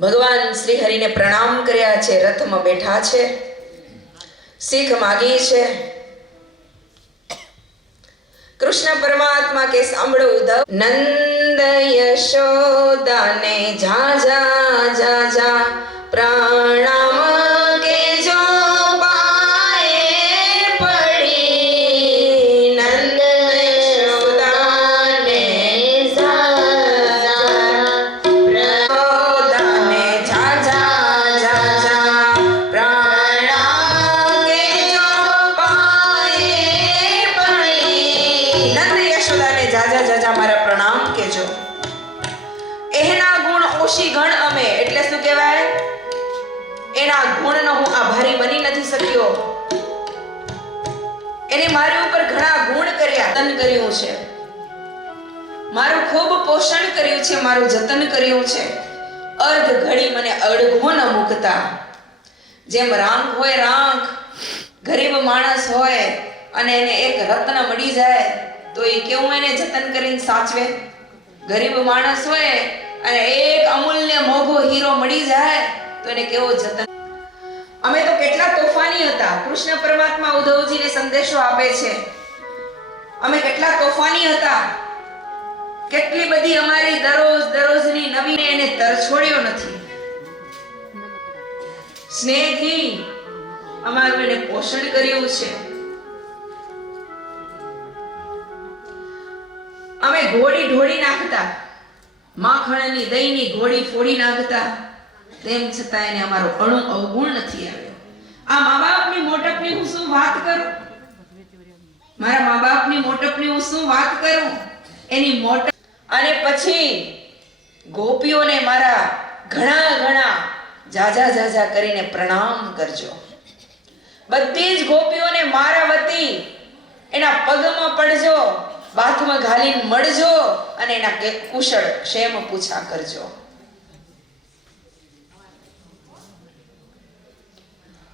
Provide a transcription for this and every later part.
ભગવાન શ્રી હરિને પ્રણામ કર્યા છે, રથમાં બેઠા છે, શીખ માગી છે। કૃષ્ણ પરમાત્મા કે સાંભળો ઉદ્ધવ, નંદ યશોદાને ઝાઝા ઝાઝા પ્રણામ કેજો પાયે પડી। નંદ યશોદાને ઝાઝાને ઝાઝા ઝાઝા પ્રણામ કેજો પાયે પડી। નંદ યશોદાને ઝાઝા ઝાઝા મારા પ્રણામ કેજો। એના ગુણ ઓશી ગણ અમે, એટલે શું કહેવાય? એના ગુણનો હું આભારી બની નથી શક્યો। એને મારી ઉપર ઘણા ગુણ કર્યા, જતન કર્યું છે, મારું ખૂબ પોષણ કર્યું છે, મારું જતન કર્યું છે। અર્ધ ઘડી મને અડઘો ન મૂકતા। જેમ રાંક હોય, રાંક ગરીબ માણસ હોય અને એને એક રત્ન મળી જાય તો એ કેવું એને જતન કરીને સાચવે? ગરીબ માણસ હોય અને એક અમૂલ્ય મોઘો હીરો મળી જાય તો એને કેવો જતન। અમે તો કેટલા તોફાની હતા। કૃષ્ણ પરમાત્મા ઉદ્ધવજીને સંદેશો આપે છે, અમે કેટલા તોફાની હતા, કેટલી બધી અમારી દરરોજની નવી એને તરછોડ્યો નથી। સ્નેહથી અમારું એને પોષણ કર્યું છે। અમે ઘોડી ઢોળી નાખતા, માખણની દહીંની ઘોડી ફોડી નાખતા, તેમ છતાં એને અમારો અણુ અવગુણ નથી આવ્યો। આ મા બાપની મોટપની હું શું વાત કરું? મારા મા બાપની મોટપની હું શું વાત કરું? એની મોટપ અને પછી ગોપીઓને મારા ઘણા ઘણા જાજા જાજા કરીને પ્રણામ કરજો। બધી જ ગોપીઓને મારા વતી એના પગમાં પડજો, બાથમાં ઘાલીને મળજો અને એના કુશળ ક્ષેમ પૂછા કરજો।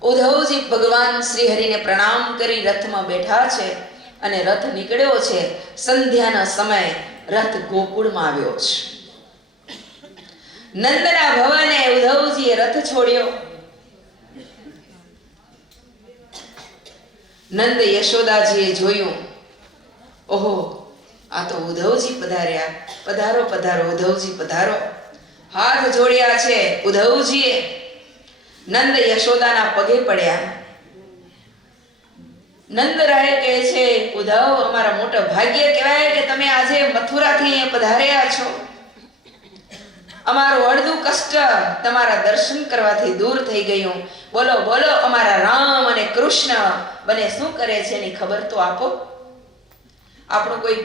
ઉદ્ધવજી ભગવાન શ્રી હરિને પ્રણામ કરી રથમાં બેઠા છે અને રથ નીકળ્યો છે। સંધ્યાના સમયે રથ ગોકુળમાં આવ્યો છે। નંદના ભવને ઉદ્ધવજીએ રથ છોડ્યો। નંદ યશોદાજીએ જોયું, ઓહો, આ તો ઉદ્ધવજી પધાર્યા, પધારો પધારો ઉદ્ધવજી પધારો। હાથ જોડ્યા છે ઉદ્ધવજીએ, નંદ યશોદાના પગે પડ્યા। નંદ રાય કહે છે, ઉદ્ધવ, અમારા મોટો ભાગ્ય કહેવાય કે તમે આજે મથુરાથી અહીંયા પધાર્યા છો। અમારું અડધું કષ્ટ તમારા દર્શન કરવાથી દૂર થઈ ગયું। બોલો બોલો, અમારા રામ અને કૃષ્ણ બને શું કરે છે એની ખબર તો આપો। આપણો કોઈ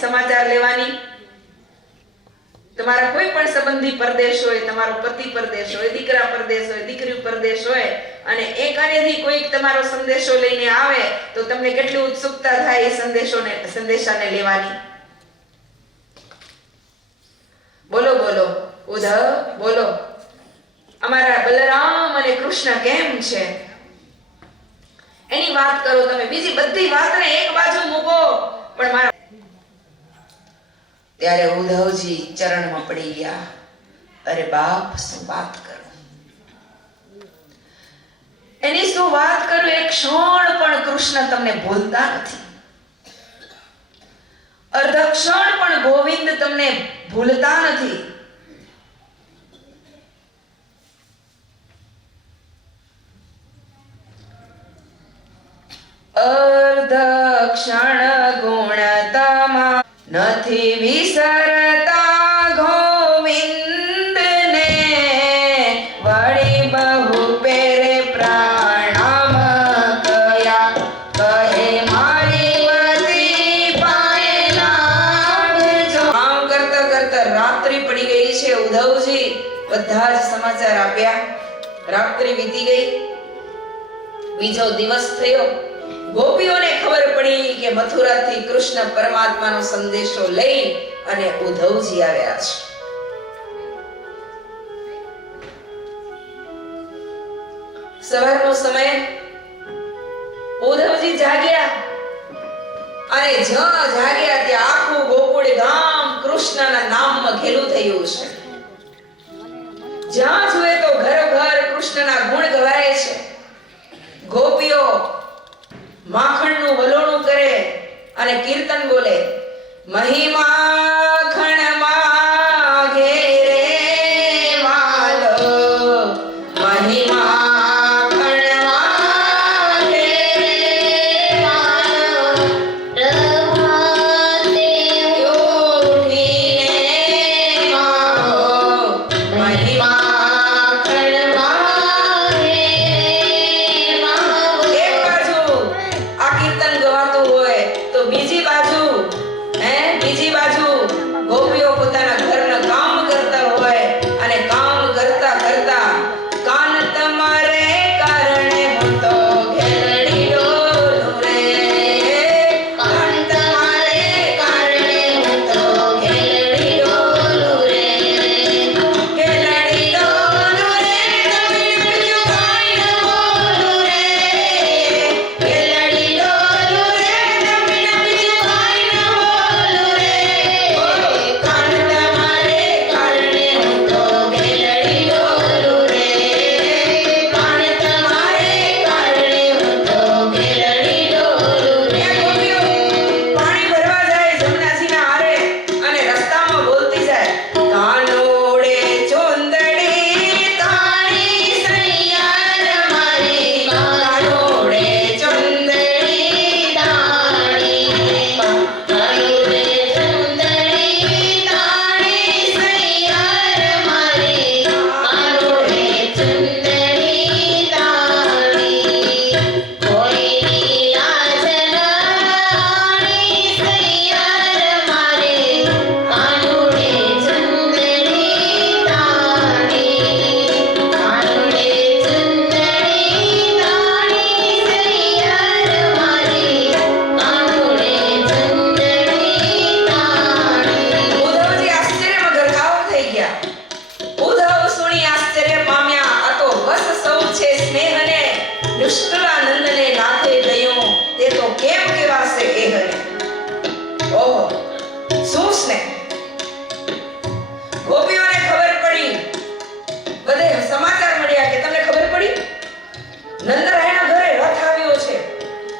સમાચાર લેવાની, તમારા કોઈ પણ સંબંધી પરદેશ હોય, તમારો પતિ પરદેશ હોય, દીકરા પરદેશ હોય, દીકરી પરદેશ હોય અને એક અન્યથી કોઈક તમારો સંદેશો લઈને આવે તો તમને કેટલી ઉત્સુકતા થાય એ સંદેશાને લેવાની। બોલો બોલો ઉદ્ધવ, બોલો, અમારા બલરામ અને કૃષ્ણ કેમ છે એની વાત કરો તમે। બીજી બધી વાતને એક બાજુ મૂકો, પણ મારા ત્યારે ઉદ્ધવજી ચરણમાં પડી ગયા। અરે બાપ, શું વાત કરું, એની શું વાત કરું? એક ક્ષણ પણ કૃષ્ણ તમને ભૂલતા નથી, અર્ધ ક્ષણ પણ ગોવિંદ તમને ભૂલતા નથી। અર્ધ ક્ષણ ગુણતામાં નથી વિસરતા ગોવિંદને, વળી બહુ પેરે પ્રણામ કયા, કહે મારી વતી પાયે લાગજો। આમ કરતા કરતા રાત્રિ પડી ગઈ છે। ઉદ્ધવજી બધા જ સમાચાર આપ્યા, રાત્રિ વીતી ગઈ, બીજો દિવસ થયો। ગોપીઓને ખબર પડી કે મથુરાથી કૃષ્ણ પરમાત્માનો સંદેશો લઈ અને ઉદ્ધવજી આવ્યા છે। સવારનો સમય, ઉદ્ધવજી જાગ્યા અને જાગ્યા ત્યાં આખું ગોકુળ ગામ કૃષ્ણના નામમાં ઘેલું થયું છે। જ્યાં જુએ તો ઘરો ઘર કૃષ્ણના ગુણ ગવાય છે. ગોપીઓ માખણનું વલોણું કરે અને કીર્તન બોલે. મહિમા ખણ ઘેરે માલો, મહિમા ખણ ઘેરે માલો, પ્રભાતે ઉઠીને માગો, મહિમા ખણ ઘેરે માગો. એક બાજુ આ કીર્તન ગવાતું હોય તો બીજી બાજુ ગોપીઓ પોતાના ઘરના કામ કરતા હોય અને કામ કરતા કરતા કાન તમારે કારણે હું તો ઘેલડી ડોલું રે, કાન તમારે કારણે હું તો ઘેલડી ડોલું રે, ઘેલડી ડોલું રે, તમે બીજું કાંઈ ન બોલું રે, ઘેલડી ડોલું રે, તમે બીજું કાંઈ ન બોલું રે. ગોપીઓને ખબર પડી, બધે સમાચાર મળ્યા કે તમને ખબર પડી નંદરાયના ઘરે રથ આવ્યો છે.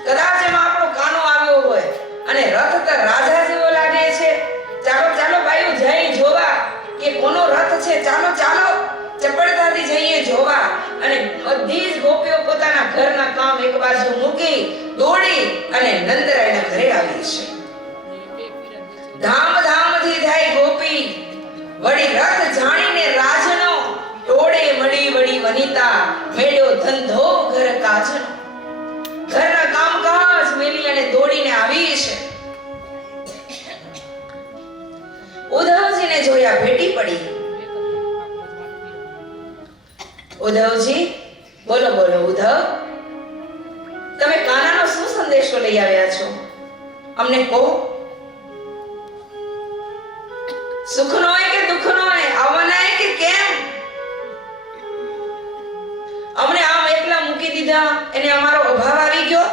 કદાચ એમાં આપણો કાનો આવ્યો હોય અને રથ તો રાજા જેવો લાગે છે. ચાલો ચાલો ભાઈઓ જઈ જોવા કે કોનો રથ છે. ચાલો ચાલો ચપળતાથી જઈએ જોવા. અને બધી જ ગોપીઓ પોતાના ઘરના કામ એક બાજુ મૂકી દોડી અને નંદરાયના ઘરે આવી છે. ધામ ધામથી જાય ગોપી, વળી રથ જાણીને રાજનો, ટોળે મળી વળી વનિતા, મેળ્યો ધંધો ઘર કાજનો. ઘરના કામકાજ મેલી અને દોડીને આવી છે. ઉદ્ધવજીને જોયા ભેટી પડી. ઉદ્ધવજી, બોલો બોલો ઉદ્ધવ, તમે કાનાનો શું સંદેશો લઈ આવ્યા છો? અમને કહો. સુખનો હોય કે દુઃખનો હોય, આવવાના હોય કે કેમ? અમને આમ એકલા મૂકી દીધા, એને અમારો અભાવ આવી ગયો?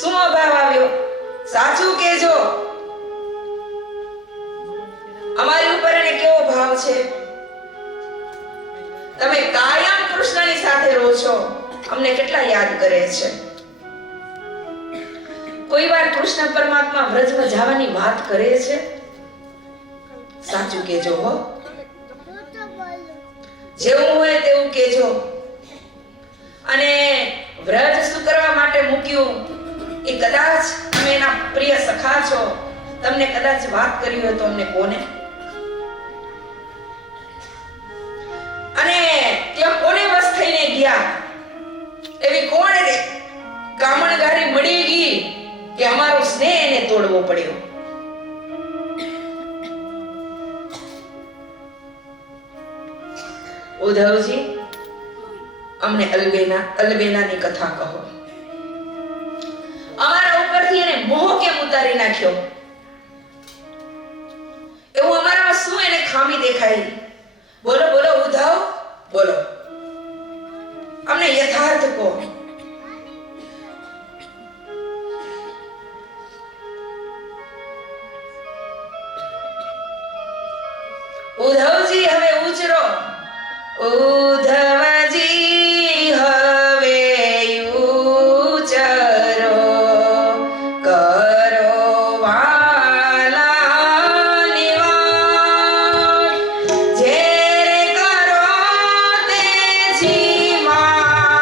શું અભાવ આવ્યો? સાચું કહેજો. અમારી ઉપર એને કેવો ભાવ છે? તમે કાયમ કૃષ્ણની સાથે રહો છો, અમને કેટલા યાદ કરે છે. કોઈ વાર કૃષ્ણ પરમાત્મા વ્રજમાં જવાની વાત કરે છે? સાચું કહેજો હો. જેવું હોય તેવું કહેજો. અને વ્રજ શું કરવા માટે મૂક્યું એ કદાચ તમે એના પ્રિય સખા છો, તમને કદાચ વાત કરી હોય તો અમને કોને? અને ત્યાં કોને વશ થઈને ગયા? એવી કોણ કામણગારી મળી ગઈ કે અમારો સ્નેહ એને તોડવો પડ્યો? ઉદ્ધવજી, અમને અલબેલાની કથા કહો. અમારા ઉપરથી એને મોહ કેમ ઉતારી નાખ્યો? એવું અમારામાં શું એને ખામી દેખાઈ? બોલો બોલો ઉદ્ધવ, બોલો. અમને યથાર્થ કહો. ઉદ્ધવજી, હવે ઉચરો. ઉદ્ધવજી હવે ઉચરો કરો વાલા નિવાસ જે કરો તે જીવાડજો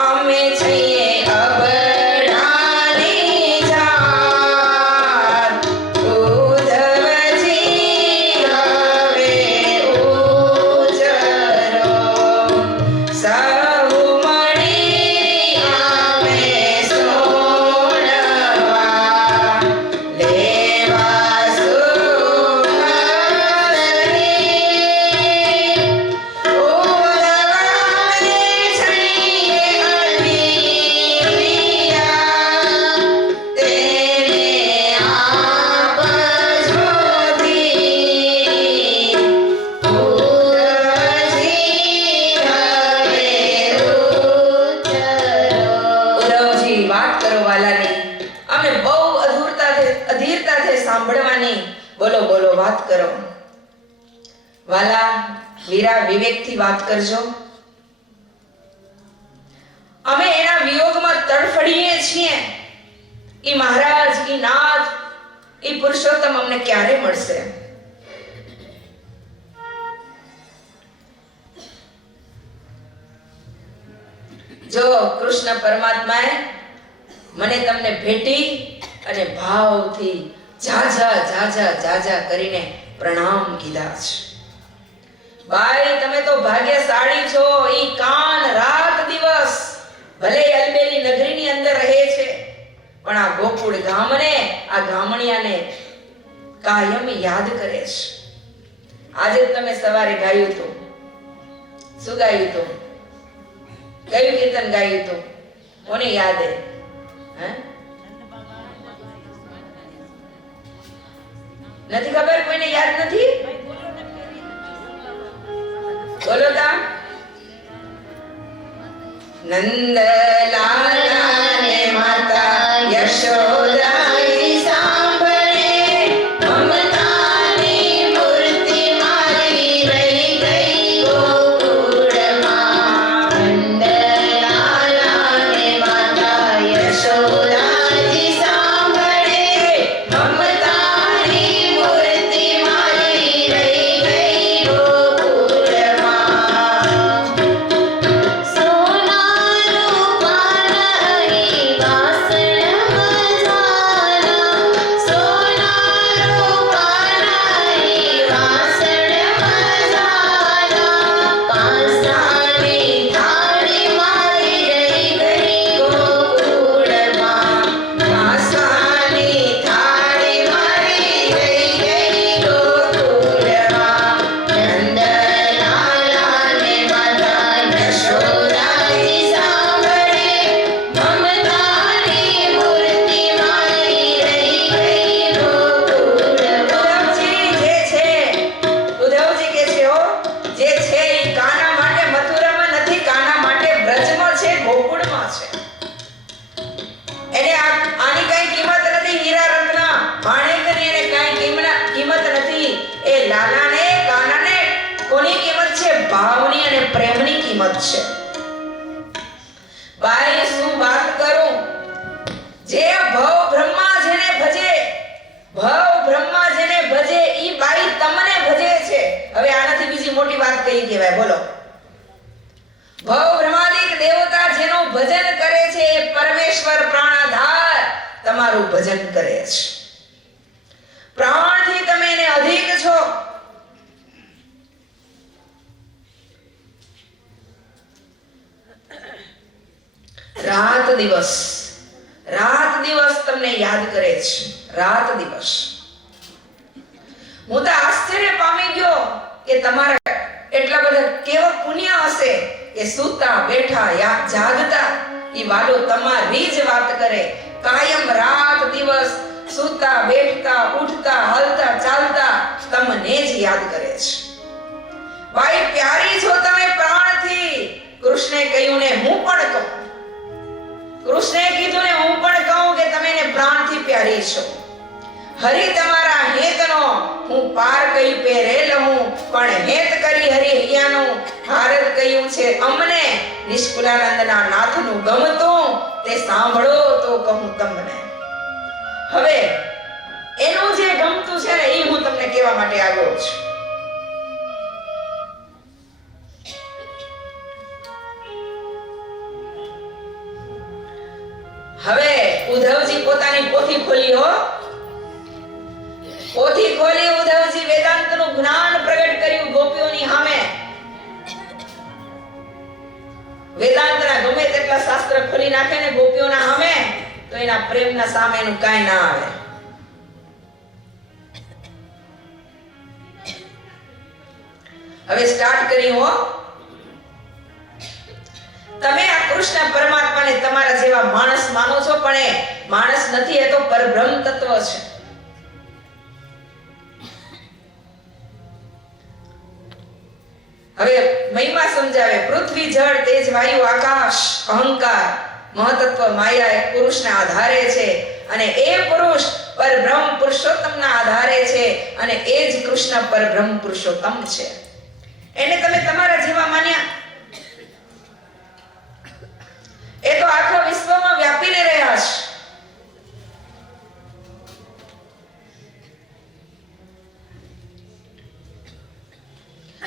અમે છીએ અબડાની જાત ઉદ્ધવજી હવે ઉચરો સહુ મળી અમે સોણવા લેવા સુખરી ઉદ્ધવજી છીએ અલિયા તેને આપજો ધી ઉદ્ધવજી હવે ઉદ્ધવજી વાત કરો વાલાની અમે બહુ અધીરતાથી સાંભળવાની બોલો બોલો વાત કરો વાલા વીરા વિવેકથી વાત કરજો અમે એના વિયોગમાં તડફડીએ છીએ ઈ મહારાજ ઈ નાથ ઈ પુરુષોત્તમ અમને ક્યારે મળશે જો કૃષ્ણ પરમાત્માએ મને તમને ભેટી અને ભાવથી જાજા કરીને પ્રણામ કીધા છે બાઈ તમે તો ભાગ્યશાળી છો ઈ કાન રાત દિવસ ભલે અલબેલી નગરીની અંદર રહે છે પણ આ ગોકુળ ગામને આ ગામણિયાને કાયમ યાદ કરે છે આજે તમે સવારે ગાયું હતું શું ગાયું હતું કયું કીર્તન ગાયું હતું કોને યાદ હે નથી ખબર કોઈને યાદ નથી બોલો તા નંદલાલા ને માતા યશોદાજી સાંભળે મમતાની મૂર્તિ મારી રહી ગઈ ગોકુળમાં નંદલાલા ને માતા યશોદાજી સાંભળે મમતાની મૂર્તિ મારી રહી ગઈ ગોકુળમાં સોનારું પાણી વાસણ મજાના સોનારું પાણી વાસણ મજાના કાંસાની થાળી મારી રહી ગઈ ગોકુળમાં કાંસાની થાળી મારી રહી ગઈ ગોકુળમાં નંદલાલા ને માતા યશોદાજી સાંભળે મમતાની મૂર્તિ મારી રહી ગઈ ગોકુળમાં ઉદ્ધવજી કે છે હો જે છે ઈ કાના માટે મથુરામાં નથી કાના માટે બ્રજમાં છે ગોકુળમાં છે એને આની કઈ કિંમત નથી હીરા રત્ન માણેકની એને કઈ કિંમત નથી એ લાલાને કાનાને કોની કિંમત છે ભાવની અને પ્રેમની કિંમત છે બાઈ શું વાત કરું જે ભવ બ્રહ્મા જેને ભજે ઈ બાઈ તમને ભજે છે હવે આનાથી બીજી મોટી વાત કઈ કહેવાય બોલો ભવ બ્રહ્માદિક દેવતા જેનું ભજન કરે છે એ પરમેશ્વર પ્રાણાધાર તમારું ભજન કરે છે પ્રાણથી તમે એને અધિક છો રાત દિવસ તમને યાદ કરે છે રાત દિવસ હું તો આશ્ચર્ય પામી ગયો કે તમારા એટલા બધા કેવા પુણ્ય હશે કે સૂતા બેઠા જાગતા ઈ વાલો તમારી જ વાત કરે કાયમ રાત દિવસ સૂતા બેઠતા ઉઠતા હાલતા ચાલતા તમને જ યાદ કરે છે ભાઈ પ્યારી છો તમે પ્રાણથી કૃષ્ણે કહ્યું ને હું પણ કહું કૃષ્ણે કીધું ને હું પણ કહું કે તમે એને પ્રાણથી પ્યારી છો હરિ તમારા હેતનો હું પાર કઈ પહેરે લઉં, પણ હેત કરી હરિ હૈયાનું ભારત કહ્યું છે અમને, નિષ્કુલાનંદના નાથનું ગમતું તે સાંભળો તો કહું તમને. હવે એનું જે ગમતું છે ને એ હું તમને કહેવા માટે આવ્યો છું. હવે ઉદ્ધવજી પોતાની પોથી ખોલી હો, પોથી ખોલી ઉદ્ધવજી વેદાંતનું જ્ઞાન પ્રગટ કર્યું ગોપીઓની સામે. વેદાંતના ગમે તેટલા શાસ્ત્ર ખોલી નાખે ને ગોપીઓના સામે તો એના પ્રેમના સામે એનું કાંઈ ના આવે. હવે સ્ટાર્ટ કર્યું હો. તમે આ કૃષ્ણ પરમાત્માને તમારા જેવા માણસ માનો છો, પણ એ માણસ નથી, એ તો પરબ્રહ્મ તત્વ છે. હવે મહિમા સમજાવે. પૃથ્વી, જળ, તેજ, વાયુ, આકાશ, અહંકાર, મહતત્વ, માયા એ પુરુષના આધારે છે, અને એ પુરુષ પરબ્રહ્મ પુરુષોત્તમના આધારે છે, અને એ જ કૃષ્ણ પરબ્રહ્મ પુરુષોત્તમ છે. એને તમે તમારા જેવા માન્યા, એ તો આખા વિશ્વમાં વ્યાપીને રહ્યા છે.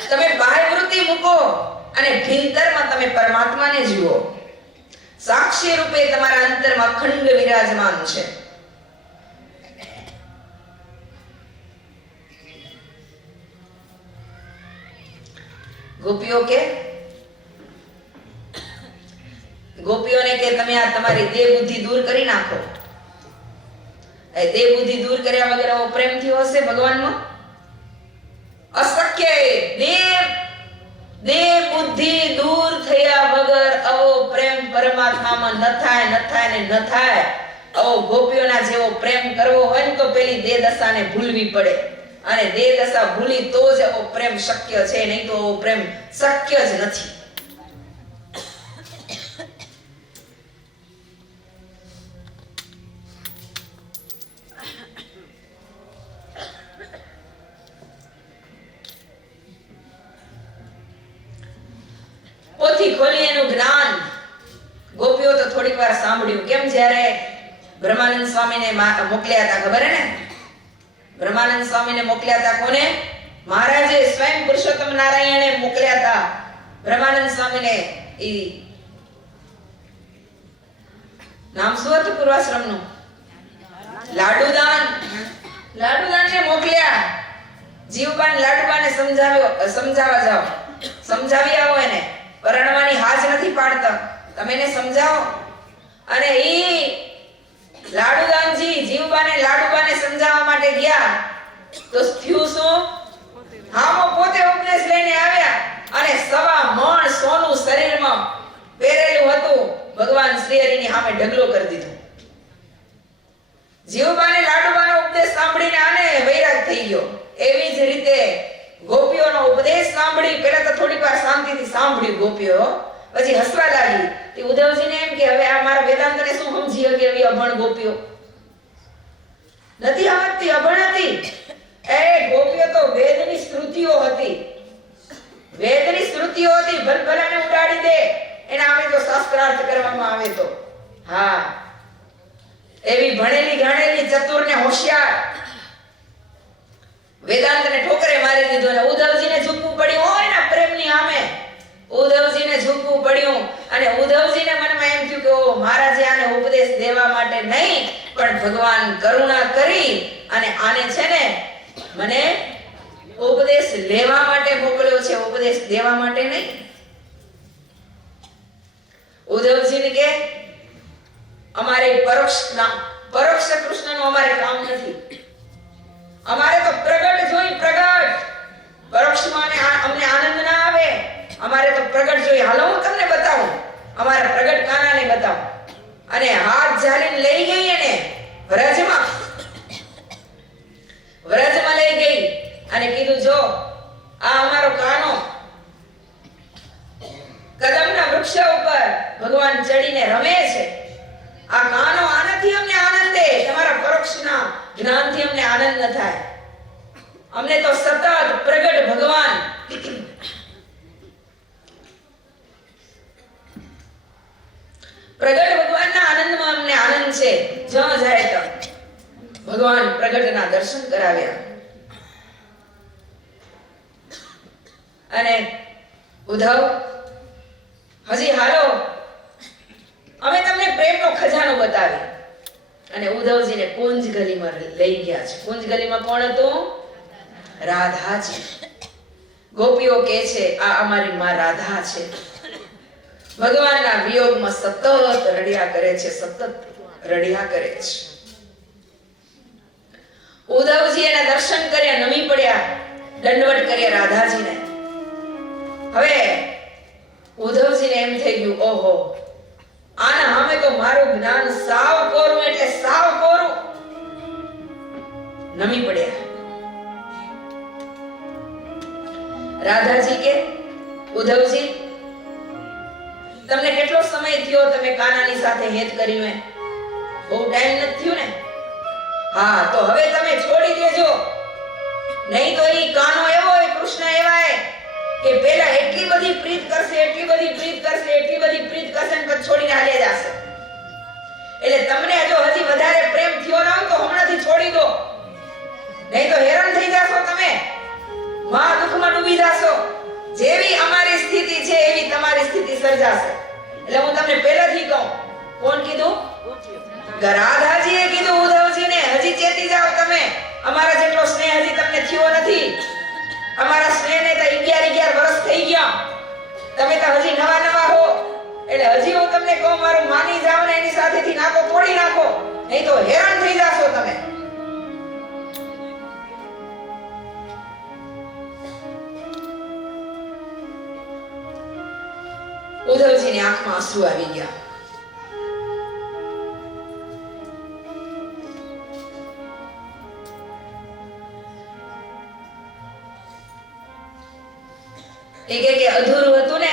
તમે બાહ્ય વૃત્તિ મૂકો અને ભીતરમાં તમે પરમાત્માને જુઓ. સાક્ષી રૂપે તમારા અંતરમાં અખંડ વિરાજમાન છે. ગોપીઓને કે તમે આ તમારી દેહ બુદ્ધિ દૂર કરી નાખો. એ દેહ બુદ્ધિ દૂર કર્યા વગર આવો પ્રેમ થયો હશે ભગવાનમાં? અશક્ય. દેહ બુદ્ધિ દૂર થયા વગર આવો પ્રેમ પરમાત્મામાં ન થાય ને ન થાય. આવો ગોપીઓના જેવો પ્રેમ કરવો હોય ને તો પેલી દેહ દશાને ભૂલવી પડે, અને દેહ દશા ભૂલી તો જ આવો પ્રેમ શક્ય છે, નહીં તો આવો પ્રેમ શક્ય જ નથી. પોથી ખોલી એનું જ્ઞાન ગોપીઓ તો થોડીક વાર સાંભળ્યું. કેમ? જ્યારે બ્રહ્માનંદ સ્વામીને મોકલ્યા હતા, ખબર હે ને? બ્રહ્માનંદ સ્વામીને મોકલ્યા હતા કોને? મહારાજે સ્વયં પુરુષોત્તમ નારાયણે મોકલ્યા હતા બ્રહ્માનંદ સ્વામીને. ઈ નામ શું હતું પૂર્વાશ્રમનું? લાડુદાનને મોકલ્યા. જીવબાન લાડુબાને સમજાવવા જાઓ, સમજાવી આવો એને. પરણવાની હાજ નથી પાડતા, તમે એને સમજાવો. અને ઈ લાડુદાનજી જીવબાને લાડુબાને સમજાવવા માટે ગયા તો થયું શું? હામો પોતે ઉપદેશ લઈને આવ્યા, અને 1.25 મણ સોનું શરીરમાં પહેરેલું હતું. ભગવાન શ્રી હરિની સામે ઢગલો કરી દીધો. જીવબાને લાડુબાનો ઉપદેશ સાંભળીને આને વૈરાગ થઈ ગયો. એવી જ રીતે ગોપીઓનો ઉપદેશ સાંભળી પહેલા તો થોડીક વાર શાંતિથી સાંભળ્યું ગોપીઓ, પછી હસવા લાગી. તે ઉદ્ધવજીને એમ કે હવે આ મારા વેદાંતને શું સમજી શકે એવી અભણ ગોપીઓ નથી સમજતી, અભણ હતી. એ ગોપીઓ તો વેદની સ્મૃતિઓ હતી, વેદની સ્મૃતિઓ હતી. ભલભલાને ઉડાડી દે એના અમે જો શાસ્ત્રાર્થ કરવામાં આવે તો. હા, એવી ભણેલી ગણેલી ચતુર ને હોશિયાર વેદાંતને ઠોકરે મારી દીધો, અને ઉદ્ધવજીને ઝૂકવું પડ્યું હોય ને પ્રેમની સામે. ઉદ્ધવજીને ઝૂકવું પડ્યું, અને ઉદ્ધવજીને મનમાં એમ થયું કે ઓ મહારાજે આને ઉપદેશ દેવા માટે નહીં, પણ ભગવાન કરુણા કરી અને આને છે ને મને ઉપદેશ લેવા માટે મોકલ્યો છે, ઉપદેશ દેવા માટે નહીં. ઉદ્ધવજીને કે અમારે પરોક્ષ કૃષ્ણનું અમારે કામ નથી. અમારે તો પ્રગટ જોઈ, પ્રગટ. પરોક્ષમાં અમને આનંદ ના આવે. અમારે તો પ્રગટ જોઈ. હાલો હું તમને બતાવું, અમારા પ્રગટ કાનાને બતાવું. અને હાથ ઝાલીને લઈ ગઈ એને વ્રજમાં લઈ ગઈ અને કીધું જો આ અમારો કાનો કદમના વૃક્ષ ઉપર ભગવાન ચડીને રમે છે. આ કાનો આનાથી અમને આનંદ દે. તમારા આનંદ ન થાય. અમને તો સતત પ્રગટ ભગવાન પ્રગટ ભગવાનના આનંદમાં અમને આનંદ છે. જ્યાં જાય તો ભગવાન પ્રગટના દર્શન કરાવ્યા. અને ઉદ્ધવ, હજી હાલો, અમે તમને પ્રેમનો ખજાનો બતાવી. અને ઉદ્ધવજીને કુંજ ગલીમાં લઈ ગયા છે. કુંજ ગલીમાં કોણ હતું? રાધાજી. ગોપીઓ કહે છે આ અમારી માં રાધા છે. ભગવાનના વિયોગમાં સતત રડ્યા કરે છે, સતત રડ્યા કરે છે. ઉદ્ધવજી એના દર્શન કર્યા, નમી પડ્યા, દંડવત કર્યા રાધાજીને. હવે ઉદ્ધવજીને એમ થઈ ગયું, ઓહો, આના સામે તો મારું જ્ઞાન સાવ કોરું, એટલે સાવ કોરું. નમી પડ્યા. રાધાજી કે ઉદ્ધવજી, તમને કેટલો સમય થયો તમે કાનાની સાથે હેત કર્યું? બહુ ટાઈમ નથી થયો ને? હા, તો હવે તમે છોડી દેજો, નહીં તો ઈ કાનો એવો હોય, કૃષ્ણ એવા કે પેલા એટલી બધી પ્રીત કરશે, એટલી બધી પ્રીત કરશે, એટલી બધી પ્રીત કરશે ને પછી છોડીને હાલ્યા જશે. એટલે તમને જો હજી વધારે પ્રેમ થયો ન હોય તો હમણાંથી છોડી દો, નહીં તો હેરાન થઈ જાશો તમે, મહા દુઃખમાં ડૂબી જાશો. જેવી અમારી સ્થિતિ છે એવી તમારી સ્થિતિ સર્જાશે. એટલે હું તમને પહેલાથી કહું. કોણ કીધું? રાધાજીએ કીધું ઉદ્ધવજીને, હજી ચેતી જાઓ તમે, અમારા જેટલો સ્નેહ હજી તમને થયો નથી. અમારા સ્નેહને તો 11 વર્ષ થઈ ગયા, તમે તો હજી નવા હો. એટલે હજી હું તમને કહું, મારું માની જાવ ને એની સાથેથી નાકો તોડી નાખો, નહીં તો હેરાન થઈ જાશો તમે. ઉદ્ધવજીની આંખમાં આંસુ આવી ગયા. એ કે અધૂરું હતું ને,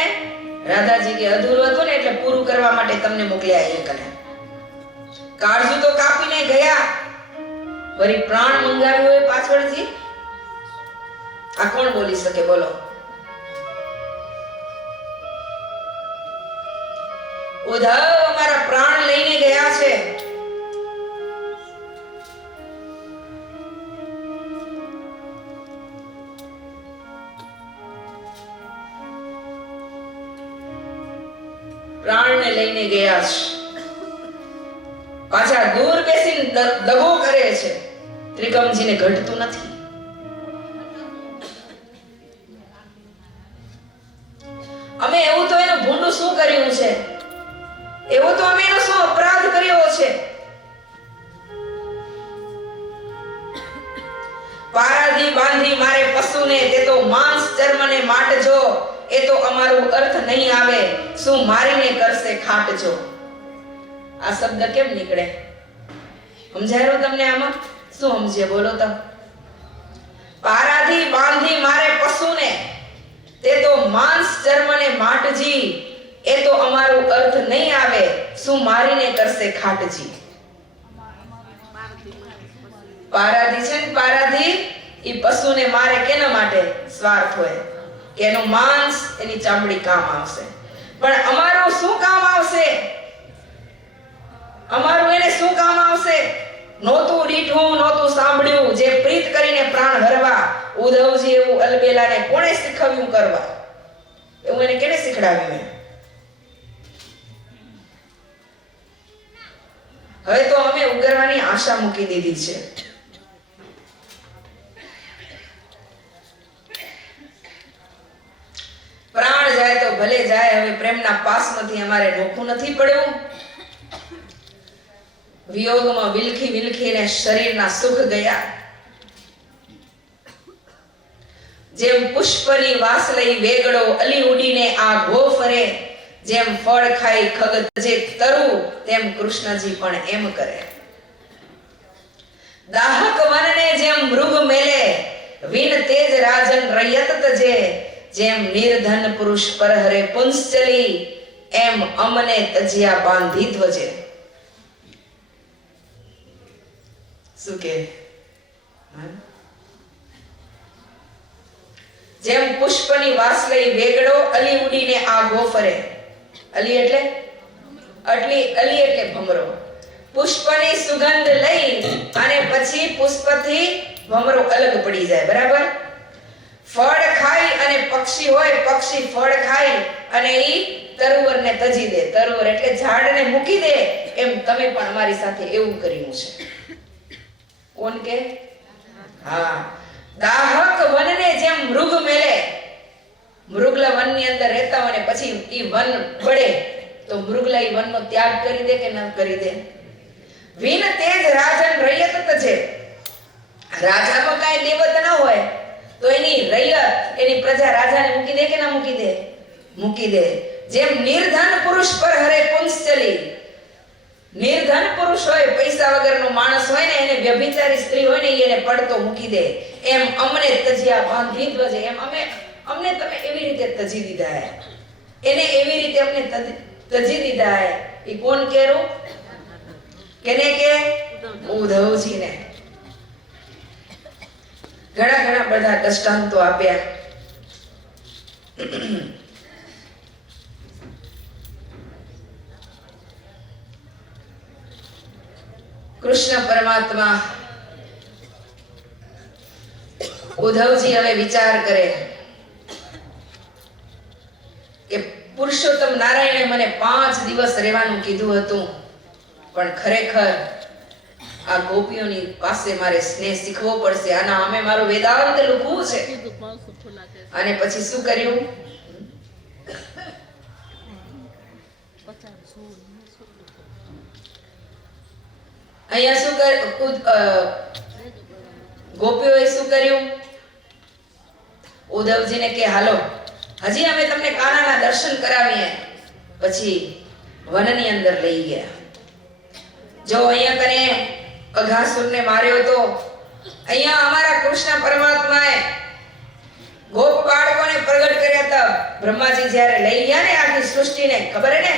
રાધાજી કે અધૂરું હતું ને એટલે પૂરું કરવા માટે તમને મોકલ્યા. એ કને કાળજુ તો કાપીને ગયા, વળી પ્રાણ મંગાવ્યો હોય પાછળથી. આ કોણ બોલી શકે? બોલો. ઉદ્ધવ અમારા પ્રાણ લઈને ગયા છે. પ્રાણને લઈને ગયા છે. પાછા દૂર બેસીને દગો કરે છે. ત્રિકમજીને ઘટતું નથી. અમે એવું તો એનું ભૂંડું શું કર્યું છે? એવો તો અમે એનો શું અપરાધ કર્યો છે? પારાધી બાંધી મારે પશુને, તે તો માંસ ચર્મને માટજો. એ તો અમારું અર્થ નહીં આવે, શું મારીને કરશે ખાટજો. આ શબ્દ કેમ નીકળે? સમજાયો તમને? આમાં શું સમજે? બોલો તો. પારાધી બાંધી મારે પશુને, તે તો માંસ ચર્મને માટજી. એ તો અમારું અર્થ નહીં આવે, શું મારીને કરશે ખાટજી. પારાધી છે ને, પારાધી ઈ પશુને મારે કેના માટે? સ્વાર્થ હોય કે એનું માંસ, એની ચામડી કામ આવશે. પણ અમારું શું કામ આવશે? અમારું એને શું કામ આવશે? નહોતું દીઠું, નહોતું સાંભળ્યું, જે પ્રીત કરીને પ્રાણ હરવા. ઉદ્ધવજી એવું અલબેલાને કોણે શીખવ્યું કરવા? એવું એને કેને શીખડાવ્યું? હવે તો અમે ઉગરવાની આશા મૂકી દીધી છે. પ્રાણ જાય તો ભલે જાય, હવે પ્રેમના પાસમાંથી અમારે નોખું નથી પડવું. વિયોગમાં વિલખી વિલખીને શરીરના સુખ ગયા. જેમ પુષ્પની વાસ લઈ વેગડો અલી ઉડીને આ ગો ફરે, જેમ ફળ ખાઈ ખગ જે તરુ, તેમ કૃષ્ણજી પણ એમ કરે. દાહક વનને જેમ મૃગ મેલે, વિન તેજ રાજન રયત તજે. જેમ નિર્ધન પુરુષ પરહરે પુંસચલી, એમ અમને તજિયા બાંધી ધ્વજે. શું કે જેમ પુષ્પની વાસ લઈ વેગડો અલી ઉડીને આ ગોફરે. અલી એટલે અલી એટલે ભમરો. પુષ્પની સુગંધ લઈ અને પછી પુષ્પથી ભમરો અલગ પડી જાય. બરાબર. ફળ ખાઈ અને પક્ષી હોય, પક્ષી ફળ ખાઈ અને ઈ તરુવરને તજી દે. તરુવર એટલે ઝાડને મૂકી દે. એમ તમે પણ અમારી સાથે એવું કર્યું છે. કોણ કે? હા. દાહક વનને જેમ મૃગ મેલે, મૃગલા વનની અંદર રહેતા હોય ને પછી ઈ વન બળે તો મૃગલા ઈ વનનો ત્યાગ કરી દે કે ન કરી દે? વિન તેજ રાજન રૈયત તજે. રાજામાં કાંઈ દેવત ન હોય તો એની રૈયત, એની પ્રજા રાજાને મૂકી દે કે ના મૂકી દે? મૂકી દે. જેમ નિર્ધન પુરુષ પર હરે પુંસ ચલી. નિર્ધન પુરુષ હોય, પૈસા વગરનો માણસ હોય ને, એને વ્યભિચારી સ્ત્રી હોય ને એને પડતો મૂકી દે. એમ અમને તજ્યા બાંધી ધ્વજે. એમ અમને તમે એવી રીતે તજી દીધા હે. એને એવી રીતે અમને તજી દીધા હે. ઈ કોણ કેરું? કેને કે? ઉદ્ધવજીને. ઘણા બધા દ્રષ્ટાંતો આપ્યા. કૃષ્ણ પરમાત્મા ઉદ્ધવજી હવે વિચાર કરે કે પુરુષોત્તમ નારાયણે મને 5 દિવસ રહેવાનું કીધું હતું, પણ ખરેખર આ ગોપીઓની પાસે મારે સ્નેહ શીખવો પડશે. આના અમે મારું વેદાંત લૂકવું છે. અને પછી શું કર્યું? અહીંયા શું ગોપીઓએ શું કર્યું? ઉદ્ધવજીને કે હાલો હજી અમે તમને કાનાના દર્શન કરાવીએ. પછી વનની અંદર લઈ ગયા. જો અહીંયા કને અઘાસુરને માર્યો તો અહીંયા અમારા કૃષ્ણ પરમાત્માએ ગોપ બાળકોને પ્રગટ કર્યા હતા. બ્રહ્માજી જ્યારે લઈ ગયા ને આખી સૃષ્ટિને, ખબર હે ને,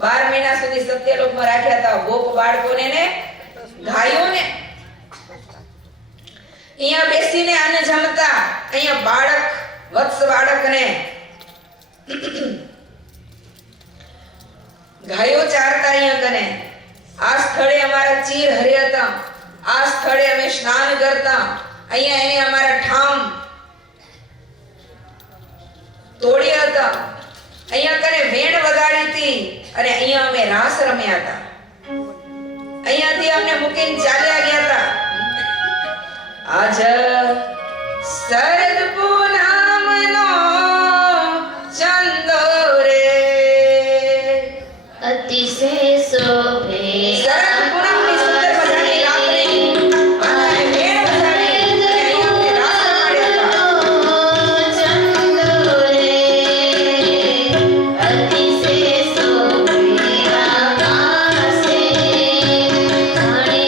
12 મહિના સુધી સત્યલોકમાં રાખ્યા હતા ગોપ બાળકોને ને ગાયોને. અહીંયા બેસીને આને જમતા. અહીંયા બાળક, વત્સ બાળકને ગાયો ચારતા. અહીંયા કને આ સ્થળે અમારા ચીર હર્યા હતા. આ સ્થળે અમે સ્નાન કરતા. અહીંયા એને અમારા ઠામ તોડ્યા હતા. અહીંયા કને વેણ વગાડી હતી અને અહીંયા અમે રાસ રમ્યા હતા. અહીંયાથી અમને મૂકીને ચાલ્યા ગયા હતા. આજ શરદ પૂનમનો ચંદો રે અતિશય શોભે. શરદ પૂનમની સુંદર મજાની રાત્રે અને વેણ વગાડી અને અહીંયા અમને રાસ રમાડ્યા હતા. ચંદો રે અતિશય શોભે આકાશે. ઘણે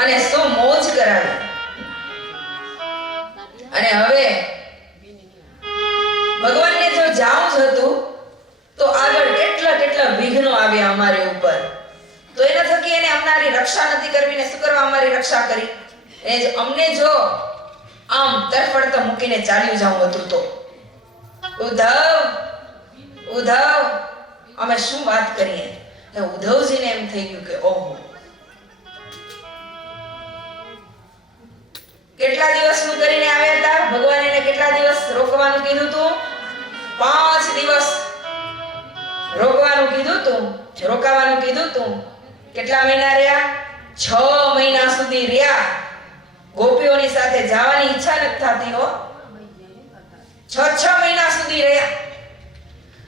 અને શું મોજ કરાવી. અને હવે ભગવાનને જો જાવું જ હતું તો આગળ કેટલા વિઘ્નો આવ્યા અમારી ઉપર, તો એના થકી એને અમારી રક્ષા નથી કરવી ને શું કરવા અમારી રક્ષા કરી? અમને જો આમ તરફડતા મૂકીને ચાલ્યું જવું હતું તો ઉદ્ધવ અમે શું વાત કરીએ? ઉદ્ધવજીને એમ થઈ ગયું કે ઓહો, કેટલા દિવસનું કરીને આવ્યા હતા ભગવાન? એને કેટલા દિવસ રોકવાનું કીધું તું? 5 દિવસ રોકવાનું કીધું તું, રોકાવાનું કીધું તું. કેટલા મહિના રહ્યા? 6 મહિના સુધી રહ્યા. ગોપીઓની સાથે જવાની ઈચ્છા નથી થતી હો. 6 મહિના સુધી રહ્યા.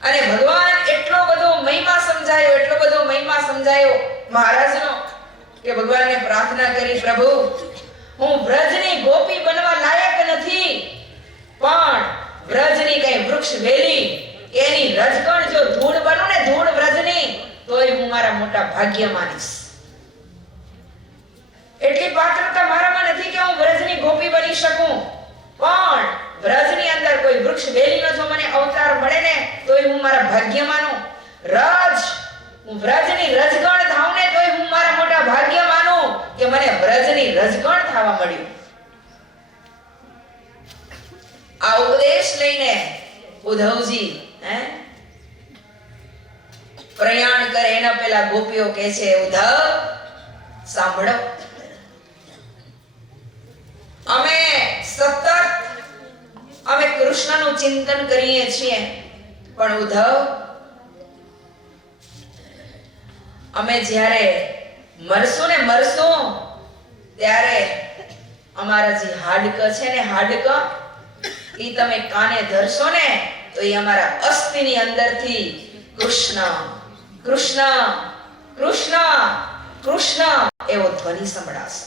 અને ભગવાન એટલો બધો મહિમા સમજાયો મહારાજનો કે ભગવાનને પ્રાર્થના કરી, પ્રભુ હું વ્રજની ગોપી બનવા લાયક નથી, પણ વ્રજની કઈ વૃક્ષ વેલી એની રજકણ જો ધૂળ બનું ને ધૂળ વ્રજની, તોય હું મારા મોટા ભાગ્ય માનીશ. એટલી પાત્રતા મારામાં નથી કે હું વ્રજની ગોપી બની શકું, પણ વ્રજની અંદર કોઈ વૃક્ષ વેલીનો જો મને અવતાર મળે ને તોય હું મારા ભાગ્ય માનું. હું વ્રજની રજગણ થાઉં ને તોય હું મારા મોટા ભાગ્ય માનું કે મને વ્રજની રજગણ થવા મળ્યું. આ ઉપદેશ લઈને ઉદ્ધવજી પ્રયાણ કરે એના પહેલા ગોપીઓ કહે છે, ઉદ્ધવ સાંભળો, અમે કૃષ્ણનું ચિંતન કરીએ છીએ, પણ ઉદ્ધવ અમે જ્યારે મરશું ત્યારે અમારા જે હાડક છે ને હાડક ઈ તમે કાને ધરશો ને તો ઈ અમારા અસ્થિની અંદરથી કૃષ્ણ કૃષ્ણ કૃષ્ણ કૃષ્ણ એવો ધ્વનિ સંભળાશે.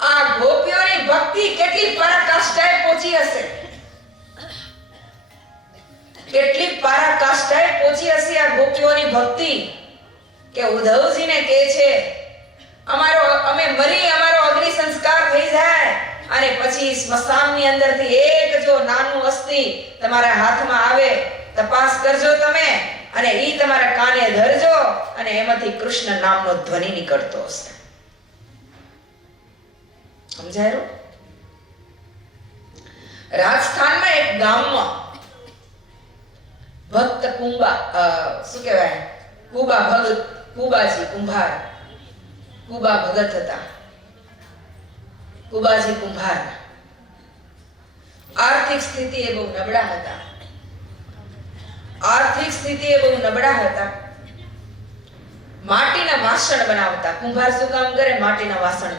આ ગોપીઓની ભક્તિ કેટલી પરાકાષ્ઠાએ પહોંચી હશે, કેટલી પરાકાષ્ઠાએ પહોંચી હશે આ ગોપીઓની ભક્તિ કે ઉદ્ધવજીને કહે છે, અમે મરી અમારો અગ્નિ સંસ્કાર થઈ જાય અને પછી સ્મશાનની અંદરથી એક જો નાનું અસ્થિ તમારા હાથમાં આવે, તપાસ કરજો તમે અને ઈ તમારા કાને ધરજો અને એમાંથી કૃષ્ણ નામનો ધ્વનિ નીકળતો હશે. સમજાયું? રાજસ્થાનમાં એક ગામમાં ભક્ત કુબાજી કુંભાર કુબા ભગત હતા. કુબાજી કુંભાર આર્થિક સ્થિતિ એ બહુ નબળા હતા. માટીના વાસણ બનાવતા. કુંભાર શું કામ કરે? માટીના વાસણ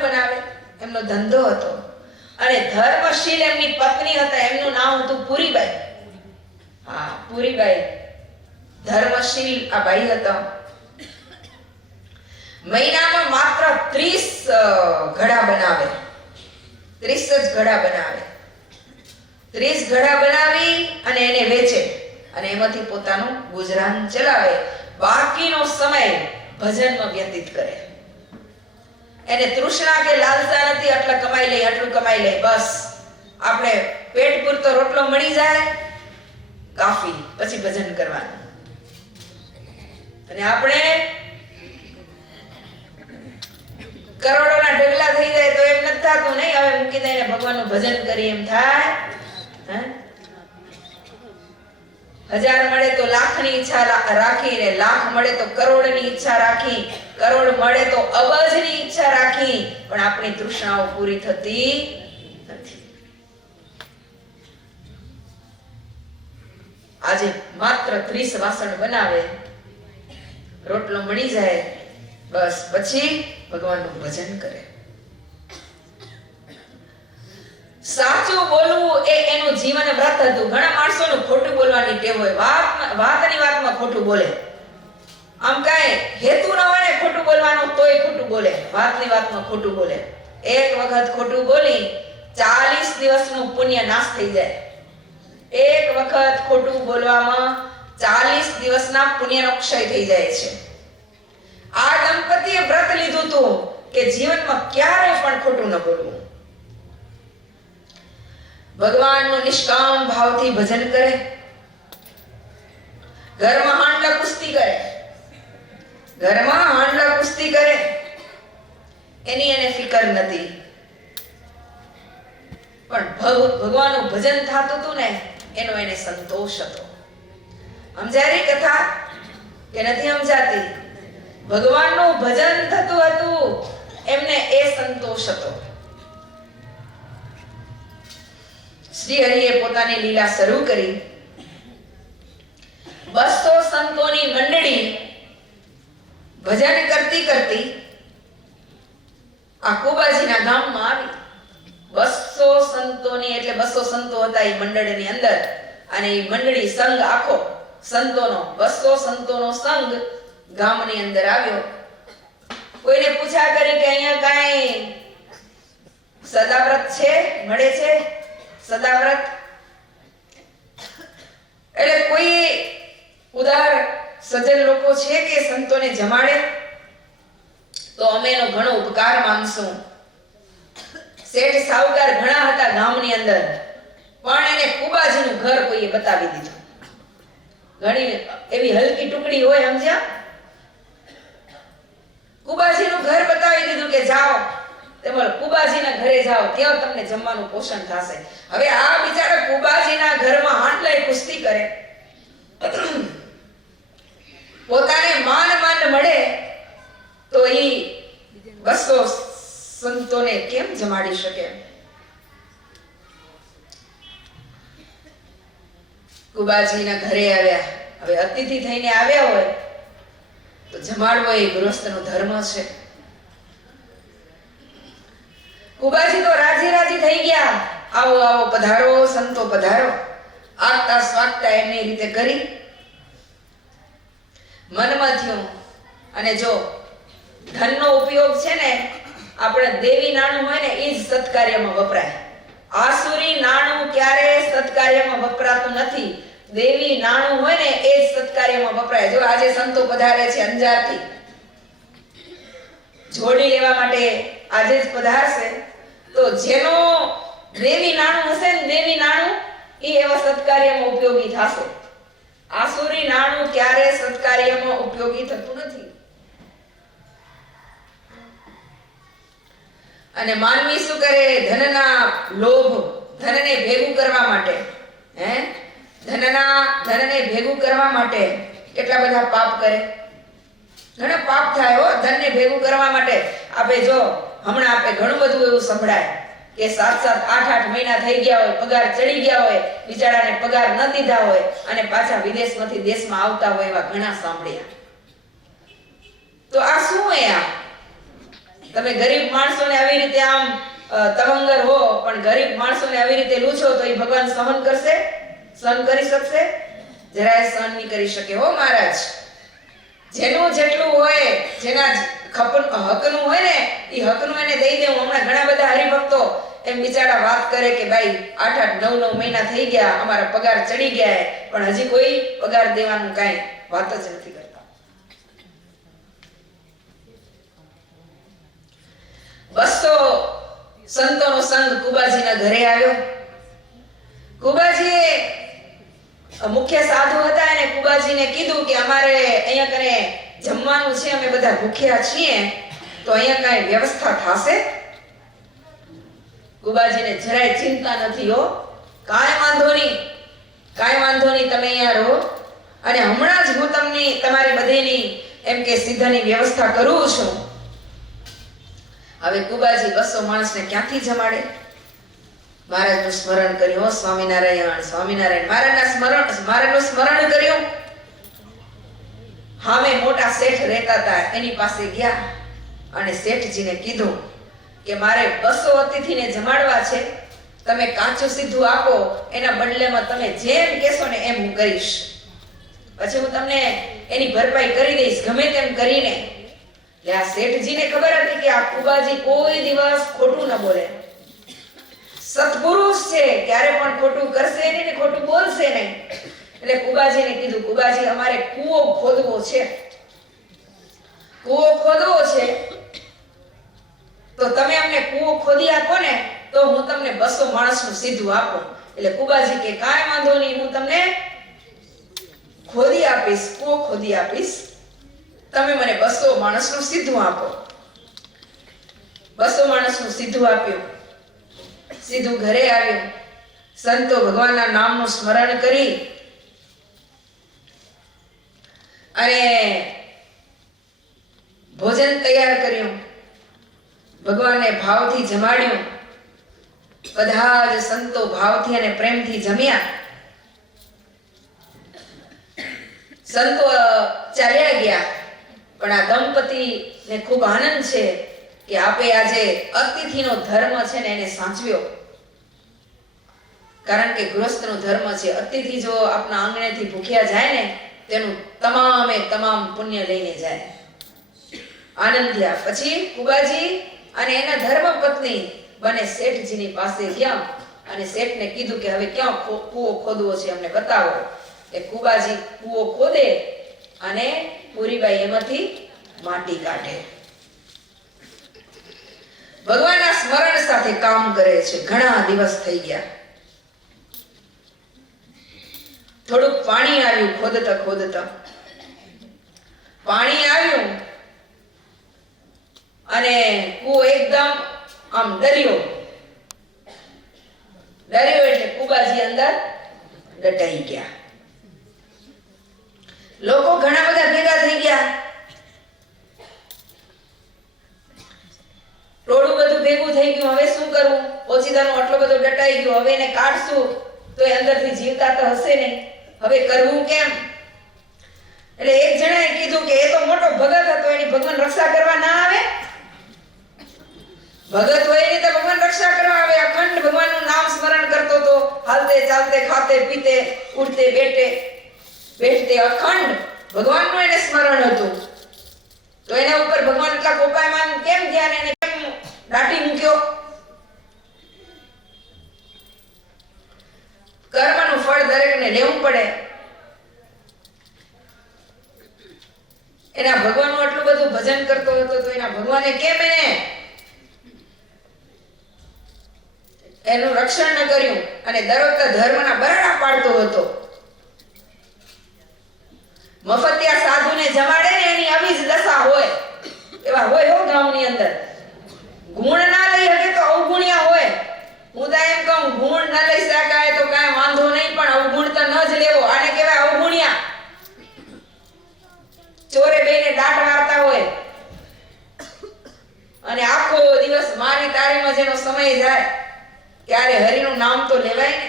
બનાવે. એમનો ધંધો હતો. અને ધર્મશીલ એમની પત્ની હતા, એમનું નામ હતું પુરીબાઈ. પુરીબાઈ ધર્મશીલ આ બાઈ હતા. મહિનામાં માત્ર 30 ઘડા બનાવે. 30 જ ઘડા બનાવે. 30 ઘડા બનાવી અને એને વેચે અને એમાંથી પોતાનું ગુજરાન ચલાવે. બાકીનો સમય ભજનમાં વ્યતીત કરે. એને તૃષ્ણા કે લાલસા નથી આટલું કમાઈ લે બસ આપણે પેટ પૂરતો રોટલો મળી જાય કાફી, પછી ભજન કરવાનું. અને આપણે કરોડોના ઢગલા થઈ જાય તો એમ નથી થતું, નહીં હવે મૂકી દઈને ભગવાનનું ભજન કરી એમ થાય. 1000 મળે તો લાખની ઈચ્છા રાખી ને લાખ મળે તો કરોડની ઈચ્છા રાખી, કરોડ મળે તો અબજની ઈચ્છા રાખી, પણ આપણી તૃષ્ણાઓ પૂરી થતી નથી. આજે માત્ર 30 વાસણ બનાવે, રોટલો મળી જાય, બસ પછી ભગવાનનું ભજન કરે. સાચું બોલવું એ એનું જીવન વ્રત હતું. ઘણા માણસોનું ખોટું બોલવાની ટેવ હોય, વાતની વાતમાં ખોટું બોલે. આમ કાંઈ હેતુ ન હોય ને ખોટું બોલવાનું તોય ખોટું બોલે, વાતની વાતમાં ખોટું બોલે. એક વખત ખોટું બોલી 40 દિવસનું પુણ્ય નાશ થઈ જાય. એક વખત ખોટું બોલવામાં 40 દિવસના પુણ્યનો ક્ષય થઈ જાય છે. આ દંપતીએ વ્રત લીધું હતું કે જીવનમાં ક્યારેય પણ ખોટું ન બોલવું. ભગવાનનું નિષ્કામ ભાવથી ભજન કરે, ઘરમાં હાંડલા કુસ્તી કરે, એની એને ફિકર નથી. પણ ભગવાનનું ભજન થતું હતું ને એનો એને સંતોષ હતો. સમજાય કથા કે નથી સમજાતી? ભગવાનનું ભજન થતું હતું એમને એ સંતોષ હતો. શ્રી હરિએ પોતાની લીલા શરૂ કરી. 200 સંતોની મંડળી ભજન કરતી કરતી આ કુબાજીના ગામમાં આવી. 200 સંતોની એટલે 200 સંતો હતા એ મંડળીની અંદર, અને એ મંડળી સંઘ આખો સંતોનો 200 સંતોનો સંઘ ગામની અંદર આવ્યો. કોઈને પૂછા કરી કે અહીંયા કાંઈ સદાવ્રત છે, મળે છે સદાવ્રત? એટલે કોઈ ઉદાર સજ્જન લોકો છે કે સંતોને જમાડે તો અમે એનો ઘણો ઉપકાર માનશું. શેઠ સાહુકાર ઘણા હતા ગામની અંદર, પણ એને કુબાજીનું ઘર કોઈએ બતાવી દીધું. ઘણી એવી હલકી ટુકડી હોય, સમજ્યા? કુબાજીનું ઘર બતાવી દીધું કે જાઓ તમે કુબાજીના ઘરે જાઓ, ત્યાં તમને જમવાનું પોષણ થશે. હવે આ બિચારા કુબાજીના ઘરમાં હાંડલાય કુસ્તી કરે, પોતાને માન મળે તો ઈ 200 સંતોને કેમ જમાડી શકે? કુબાજીના ઘરે આવ્યા. હવે અતિથિ થઈને આવ્યા હોય તો જમાડવો એ ગૃહસ્થનો ધર્મ છે. કુબાજી તો રાજી થઈ ગયા. આવો આવો, પધારો સંતો પધારો. આગતા સ્વાગતા એમની રીતે કરી. મનમાં થયું, અને જો ધનનો ઉપયોગ છે ને, આપણે દેવી નાણું હોય ને એ જ સત્કાર્યમાં વપરાય. આસુરી નાણું ક્યારે સત્કાર્યમાં વપરાતું નથી. દેવી નાણું હોય ને એ જ સત્કાર્યમાં વપરાય. જો આજે સંતો પધારે છે અંજારથી, જોડી લેવા માટે આજે જ પધારશે, તો જેનો દેવી નાણું હશે ને, દેવી નાણું એ એવા સત્કાર્યમાં ઉપયોગી થશે. આસુરી નાણું ક્યારે સત્કાર્યમાં ઉપયોગી થતું નથી. અને માનવી શું કરે? ધનના લોભ, ધનને ભેગું કરવા માટે, ધનને ભેગું કરવા માટે કેટલા બધા પાપ કરે. ઘણા પાપ થાય હો ધનને ભેગું કરવા માટે. આપણે જો હમણાં આપણે ઘણું બધું એવું સંભળાય કે 7-7, 8-8 મહિના થઈ ગયા હોય, પગાર ચડી ગયા હોય, બિચારાને પગાર ન દીધા હોય અને પાછા વિદેશમાંથી દેશમાં આવતા હોય, એવા ઘણા સાંભળ્યા. તો આ શું હે? આ તમે ગરીબ માણસોને આવી રીતે આમ તવંગર હો, પણ ગરીબ માણસોને આવી રીતે લૂછો તો એ ભગવાન સહન કરશે? સહન કરી શકશે? જરાય સહન નહીં કરી શકે હો મહારાજ. જેનું જેટલું હોય, જેના હકનું હોય ને એ હકનું એને દઈ દેવું. હમણાં ઘણા બધા હરિભક્તો એમ બિચારા વાત કરે કે ભાઈ 8-8, 9-9 મહિના થઈ ગયા, અમારા પગાર ચડી ગયા, પણ હજી કોઈ પગાર દેવાનું કાંઈ વાત જ નથી કરતા. 200 સંતોનો સંઘ કુબાજીના ઘરે આવ્યો. કુબાજીએ મુખ્ય સાધુ હતા, એને કુબાજીને કીધું કે અમારે અહીંયા કને જમવાનું છે, અમે બધા ભૂખ્યા છીએ, તો અહીંયા કાંઈ વ્યવસ્થા થશે? કુબાજીને જરાય ચિંતા નથી હો. કાંઈ વાંધો નહીં, તમે અહીંયા રહો, અને હમણાં જ હું તમને તમારી બધીની એમ કે સિદ્ધની વ્યવસ્થા કરું છું. હવે કુબાજી 200 માણસને ક્યાંથી જમાડે? મહારાજનું સ્મરણ કર્યું. સ્વામિનારાયણ સ્વામિનારાયણ, મહારાજનું સ્મરણ કર્યું. હામે મોટા શેઠ રહેતા હતા, એની પાસે ગયા અને શેઠજીને કીધું કે મારે 200 અતિથિને જમાડવા છે, તમે કાચું સીધું આપો, એના બદલેમાં તમે જેમ કહેશો ને એમ હું કરીશ. પછી હું તમને એની ભરપાઈ કરી દઈશ ગમે તેમ કરીને. એટલે આ શેઠજીને ખબર હતી કે આ કુબાજી કોઈ દિવસ ખોટું ન બોલે, સત્પુરુષ છે, ક્યારે પણ ખોટું કરશે નહીં ને ખોટું બોલશે નહીં. એટલે કુબાજીને કીધું, કુબાજી અમારે કૂવો ખોદવો છે, કૂવો ખોદવો છે, તો તમે અમને કૂવો ખોદી આપો ને તો હું તમને 200 માણસનું સીધું આપું. એટલે કુબાજી કે કાંઈ વાંધો નહીં, હું તમને ખોદી આપીશ, કૂવો ખોદી આપીશ, તમે મને 200 માણસનું સીધું આપો. 200 માણસનું સીધું આપ્યું. સીધું ઘરે આવ્યું. સંતો ભગવાનના નામનું સ્મરણ કરી અને ભોજન તૈયાર કર્યું. ભગવાનને ભાવથી જમાડ્યું. બધા જ સંતો ભાવથી અને પ્રેમથી જમ્યા. સંતો ચાલ્યા ગયા. પણ આ દંપતીને ખૂબ આનંદ છે કે આપે આજે અતિથિનો ધર્મ છે ને એને સાચવ્યો. કારણ કે ગૃહસ્થનો ધર્મ છે, અતિથિ જો આપના આંગણેથી ભૂખ્યા જાય ને તેનું તમામે તમામ પુણ્ય લઈને જાય. આનંદ થયા. પછી કુબાજી અને એના ધર્મપત્ની બંને શેઠજીની પાસે ગયા અને શેઠને કીધું કે હવે ક્યાં કૂવો ખોદવો છે, અમને બતાવો. એ કુબાજી કૂવો ખોદે અને પૂરીબાઈ એમાંથી માટી કાઢે. ભગવાનના સ્મરણ સાથે કામ કરે છે. ઘણા દિવસ થઈ ગયા. થોડુંક પાણી આવ્યું. ખોદતા ખોદતા પાણી આવ્યું અને કૂવો એકદમ આમ ડર્યો એટલે કુબાજી અંદર દટાઈ ગયા. લોકો ઘણા બધા ભેગા થઈ ગયા. ટોળું બધું ભેગું થઈ ગયું. હવે શું કરવું? ઓચિતાનું આટલો બધો દટાઈ ગયો, હવે એને કાઢશું તો એ અંદરથી જીવતા તો હશે નહીં. હવે કરવું કેમ? એટલે એક જણાએ કીધું કે એ તો મોટો ભગત હતો, એની ભગવાન રક્ષા કરવા ના આવે? ભગત હોય એની તો ભગવાન રક્ષા કરવા આવે. અખંડ ભગવાનનું નામ સ્મરણ કરતો તો, હાલતે ચાલતે ખાતે પીતે ઉઠતે બેઠતે અખંડ ભગવાનનું એને સ્મરણ હતું. તો એના ઉપર ભગવાન એટલા કોપાયમાન કેમ થયા ને એને કેમ દાટી મૂક્યો? કર્મનું ફળ દરેકને લેવું પડે. એના ભગવાનનું આટલું બધું ભજન કરતો હતો તો એના ભગવાને કેમ એનું રક્ષણ ન કર્યું અને દરરોજ ધર્મના બરાડા પાડતો હતો. મફતિયા સાધુને જમાડે ને એની આવી જ દશા હોય. એવા હોય હો ગામની અંદર. ગુણ ના લઈ શકે તો અવગુણ્યા હોય. હું તો એમ કહું, ગુણ ન લઈ શકાય તો કાંઈ વાંધો નહીં, પણ અવગુણ તો ન જ લેવો. આને કહેવાય અવગુણ્યા. ચોરે બેને દાટ વારતા હોય અને આખો દિવસ મારી તારીમાં જેનો સમય જાય ત્યારે હરિનું નામ તો લેવાય ને.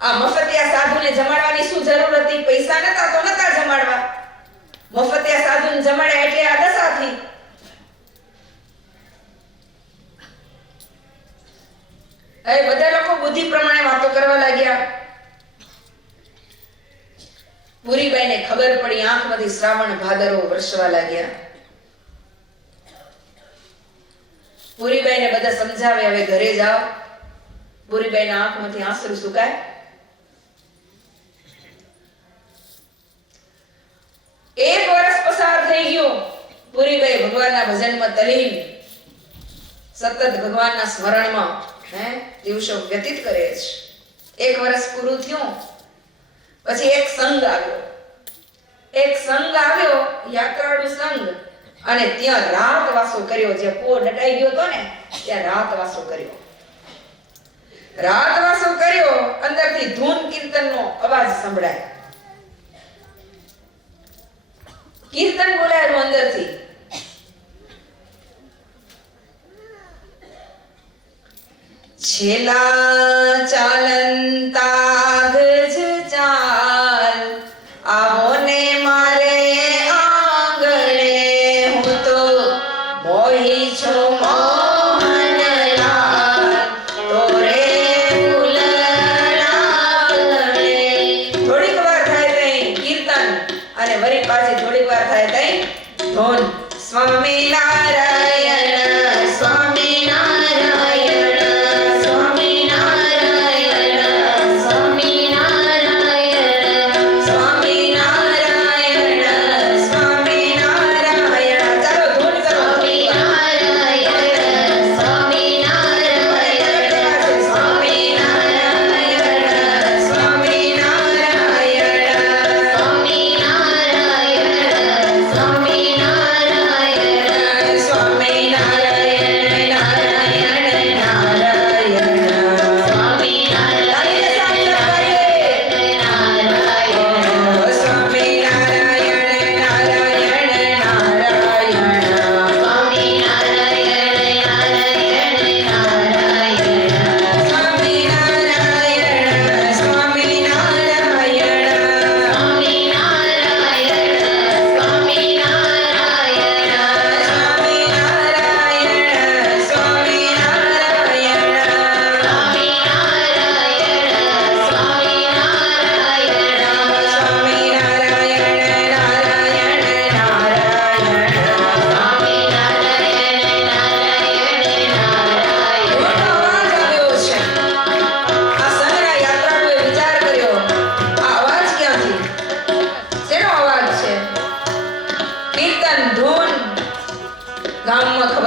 આ મફતિયા સાધુને જમાડવાની શું જરૂર હતી? પૈસા નતા તો નતા જમાડવા. મફતિયા સાધુને જમાડ્યા એટલે આ દશા થઈ. હવે બધા લોકો બુદ્ધિ પ્રમાણે વાતો કરવા લાગ્યા. પૂરીબાઈને ખબર પડી, આંખમાંથી શ્રાવણ ભાદરો વરસવા લાગ્યા. પૂરીબાઈને બધા સમજાવે, હવે ઘરે જાઓ. પૂરીબાઈના આંખમાંથી આંસુ સુકાય. એક વર્ષ પસાર થઈ ગયો. પૂરીબાઈ ભગવાનના ભજનમાં તલીન, સતત ભગવાનના સ્મરણમાં દિવસો વ્યતીત કરે છે. એક વર્ષ પૂરું થયું પછી એક સંઘ આવ્યો, યાત્રાળુ સંઘ, અને ત્યાં રાતવાસો કર્યો. જે કૂવો દટાઈ ગયો હતો ને ત્યાં રાતવાસો કર્યો. અંદરથી ધૂન કીર્તનનો અવાજ સંભળાય. કીર્તન બોલાયું અંદરથી. છેલા ચાલંતા ગજ ચાલ, આવો ને મારે આંગણે, હું તો મોહી છું મોહનલાલ, તોરે ફૂલડાગણે. થોડીક વાર થાય તઈ કીર્તન અને વરી પાછી થોડીક વાર થાય તઈ ધૂન. સ્વામી નારાયણ, સ્વામી નારાયણ, સ્વામી નારાયણ.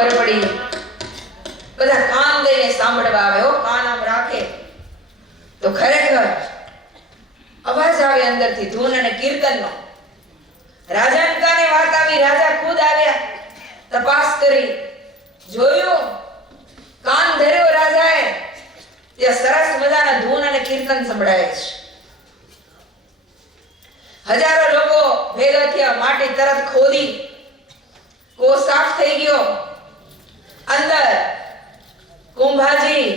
ખબર પડી. બધા કાન દઈને સાંભળવા આવે. હો, કાન આમ રાખે તો ખરેખર અવાજ આવે અંદરથી ધૂન અને કીર્તનનો. રાજાને કાને વાત આવી. રાજા ખુદ આવ્યા, તપાસ કરી, જોયું, કાન ધર્યો રાજાએ. ત્યાં સરસ મજાના ધૂન અને કીર્તન સંભળાય છે. હજારો લોકો ભેગા થયા. માટી તરત ખોદી, કો સાફ થઈ ગયો. અંદર કુંભાજી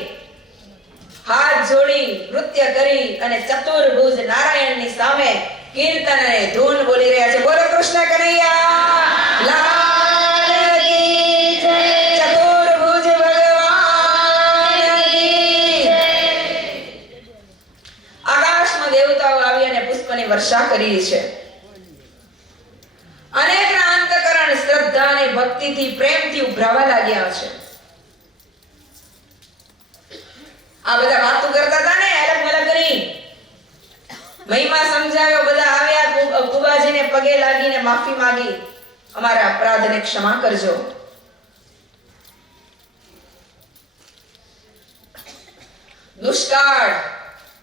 હાથ જોડી નૃત્ય કરી અને ચતુર્ભુજ નારાયણની સામે કીર્તન અને ધૂન બોલી રહ્યા છે. બોલો કૃષ્ણ કનૈયા લાલ કી જય. ચતુર્ભુજ ભગવાન કી જય. આકાશમાં દેવતાઓ આવી અને પુષ્પની વર્ષા કરી છે. અનેકના અંતકરણ શ્રદ્ધા અને ભક્તિથી પ્રેમથી ઉભરાવા લાગ્યા છે. આ બધા વાતો કરતા હતા ને અલગ મલગની મહિમા સમજાવ્યો. બધા આવ્યા, કુબાજીને પગે લાગીને માફી માંગી, અમારા અપરાધને ક્ષમા કરજો. દુષ્કાળ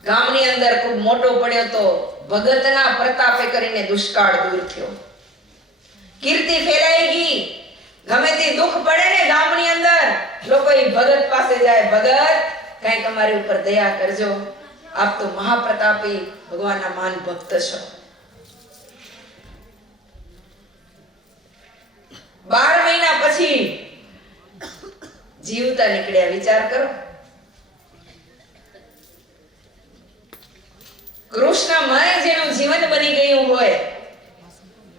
ગામની અંદર ખૂબ મોટો પડ્યો તો ભગતના પ્રતાપે કરીને દુષ્કાળ દૂર થયો. કીર્તિ ફેલાઈ ગઈ. ગમે તે દુઃખ પડે ને ગામની અંદર, લોકો એ ભગત પાસે જાય, ભગત કંઈક અમારી ઉપર દયા કરજો, આપ તો મહાપ્રતાપી ભગવાનના મહાન ભક્ત છો. 12 મહિના પછી જીવતા નીકળ્યા. વિચાર કરો, કૃષ્ણમય જેનું જીવન બની ગયું હોય,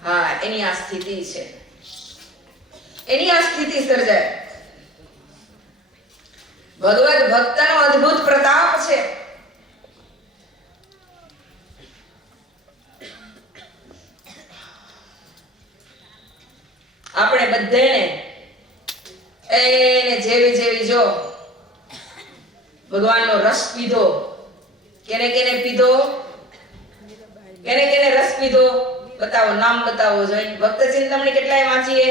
હા, એની આ સ્થિતિ છે. એની આ સ્થિતિ સર્જાય. ભગવત ભક્તનો અદ્ભુત પ્રતાપ છે. આપણે બધાને એને જેવી જેવી જો ભગવાનનો રસ પીધો. કેને કેને પીધો? કેને કેને રસ પીધો? બતાવો, નામ બતાવો. જોઈ ભક્ત ચિંતામણી કેટલાય વાંચીએ.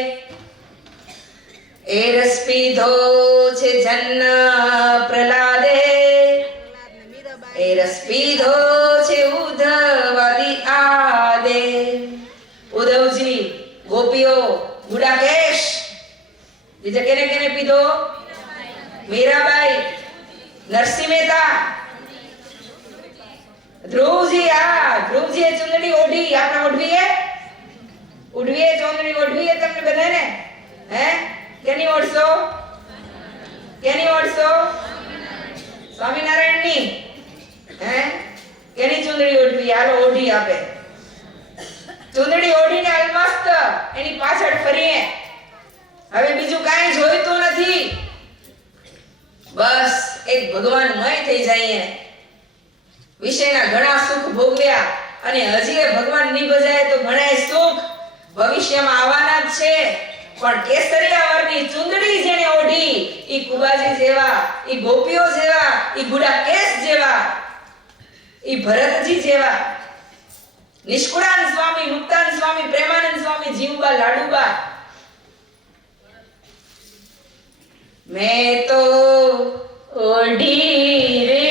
એ રસ પીધો છે જન્ન પ્રહલાદે, એ રસ પીધો છે ઉદ્ધવાદી આદે. ઉદ્ધવજી, ગોપીઓ, ગુડાકેશ. બીજા કેને કેને પીધો? મીરાબાઈ, નરસિંહ મહેતા, ધ્રુવજી. ધ્રુવજીએ ચુંદડી ઓઢી. આપણે ઓઢવીએ ચુંદડી ઓઢવીએ તમને બધાને? હે, કેની ઓઢશો? કેની ઓઢશો? સ્વામિનારાયણની. હે, કેની ચુંદડી ઓઢવી? હાલો ઓઢી આપે. ચુંદડી ઓઢીને અલમસ્ત એની પાછળ ફરીએ. હવે બીજું કાંઈ જોઈતું નથી. બસ એક ભગવાનમય થઈ જઈએ. વિષયના ઘણા સુખ ભોગવ્યા અને હજી એ ભગવાન નિભજાય તો ઘણા સુખ ભવિષ્યમાં આવવાના જ છે. પણ કેસરિયા વરની ચુંદડી જેને ઓઢી, ઈ કુબાજી જેવા, ઈ ગોપીઓ જેવા, ઈ ગુડાકેશ જેવા, ઈ ભરતજી જેવા, નિષ્કુળાન સ્વામી, મુક્તાન સ્વામી, પ્રેમાનંદ સ્વામી, જીવબા, લાડુબા. મેં તો ઓઢી રે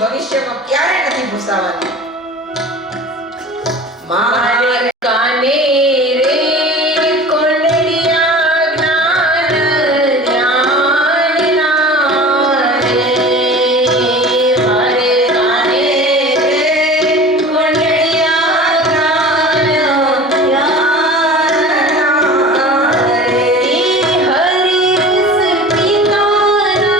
ભવિષ્યમાં ક્યારે નથી ભૂસાવાની. મારે કાને રે કોંડલિયા જ્ઞાન જ્ઞાનના રે મારે કાને રે કોંડલિયા જ્ઞાન જ્ઞાનના રે હરિરસ પિતાના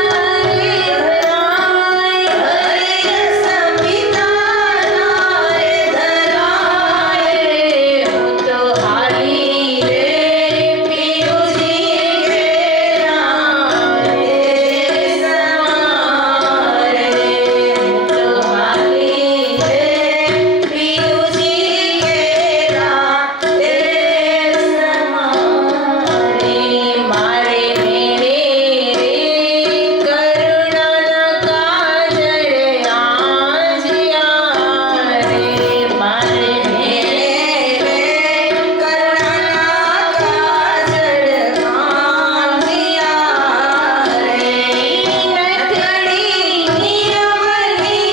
રે ધરાય હરિરસ પિતાના રે ધરાય હું તો હાલી રે પિયુજી ઘેરા રે સમારે હું તો હાલી રે પિયુજી ઘેરા રે સમારે મારે મેળે રે કરુણાના કાજળ આંજિયા રે મારે મેળે રે કરુણાના કાજળ આંજિયા રે નથડી નિરમની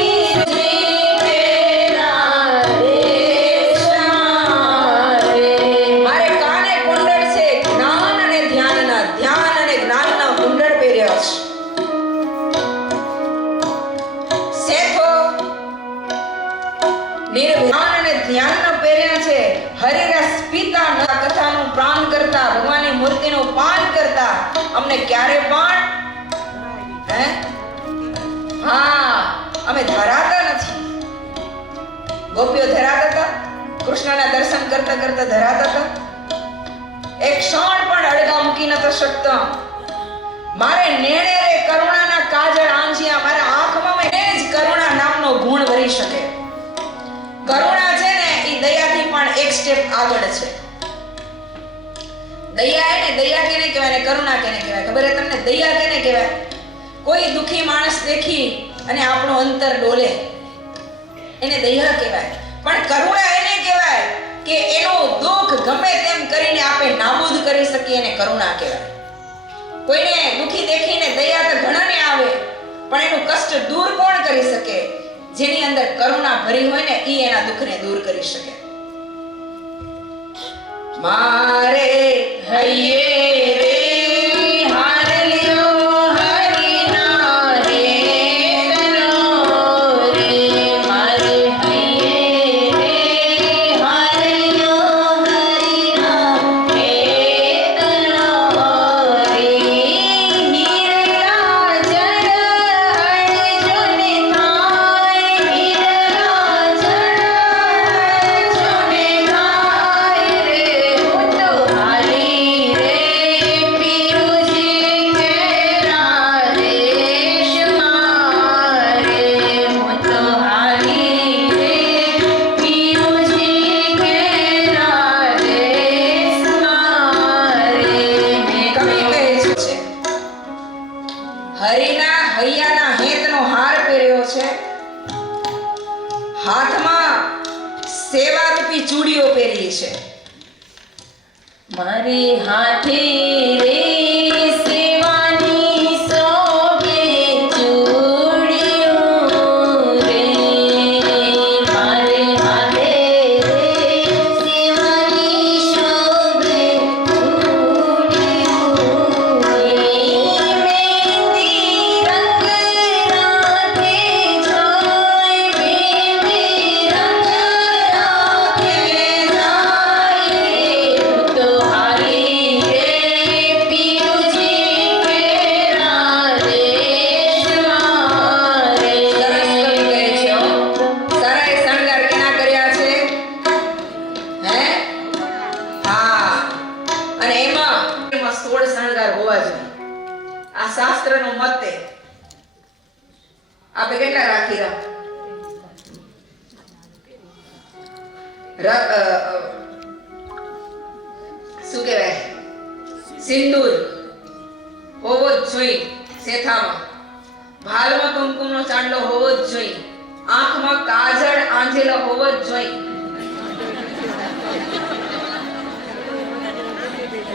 જીવેરા રે સમારે મારે કાને કુંડળ છે જ્ઞાન અને ધ્યાનના. ધ્યાન અને જ્ઞાનના કુંડળ પહેર્યા છે. શેઠો નિર્જ્ઞાન અને ધ્યાનના પહેર્યા છે. હરિરસ પીતા ન કથાનું પ્રાણ કરતા ભગવાનની મૂર્તિનું પાન કરતા અમને ક્યારે પણ હે હા અમે ધરાતા નથી. ગોપીઓ ધરાતા હતા, કૃષ્ણના દર્શન કરતા કરતા ધરાતા હતા. એક ક્ષણ પણ અડગા મૂકી નતો શકતો. મારે નેણે રે કરુણાના કાજળ આંજિયા. મારા આંખમાં જ કરુણા નામનો ગુણ વરી શકે. કરુણા છે ને એ દયાથી પણ એક સ્ટેપ આગળ છે. દયા એને દયા કેને કહેવાય ને કરુણા કેને કહેવાય ખબર છે તમને? દયા કેને કહેવાય? કોઈ દુખી માણસ દેખી અને આપણું અંતર ડોલે એને દયા કહેવાય. પણ કરુણા એને કહેવાય કે એનું દુઃખ ગમે તેમ કરીને આપણે નાબૂદ કરી શકીએ એને કરુણા કહેવાય. કોઈને દુખી દેખીને દયા તો ઘણાને આવે પણ એનું કષ્ટ દૂર કોણ કરી શકે? જેની અંદર કરુણા ભરી હોય ને ઈ એના દુઃખને દૂર કરી શકે. મારે હૈયે રે હારલ્યો હરિના રે તનો રે મારે હૈયે રે હારલ્યો હરિના રે તનો રે હીરા જળ અણજોને થાય હીરા જળ અણજોને થાય રે હું તો હાલી રે પિયુજી ઘેરા રે સમારે હું તો હાલી રે પિયુજી ઘેરા રે સમારે કવિ કહે છે હરિના હૈયાના હેતનો હાર પહેર્યો છે, હાથમાં સેવા રૂપી ચૂડીઓ પહેરી છે. મારે હાથે રે સેવાની શોભે ચૂડિયું રે મારે હાથે રે સેવાની શોભે ચૂડિયું રે મહેંદી રંગ રાખે જાય મહેંદી રંગ રાખે જાય રે હું તો હાલી રે પિયુજી ઘેરા રે સમારે સરસ કવિ કહે છે હો. સરાય શણગાર કેના કર્યા છે? હે હા અને એમાં 16 શણગાર હોવા જોઈએ. આ શાસ્ત્રનો મત છે. આપણે કેટલા રાખી શું કહેવાય? સિંદૂર હોવો જ જોઈએ શેથામાં. ભાલમાં કુમકુમનો ચાંદલો હોવો જ જોઈએ. આંખમાં કાજળ આંજેલો હોવો જ જોઈએ.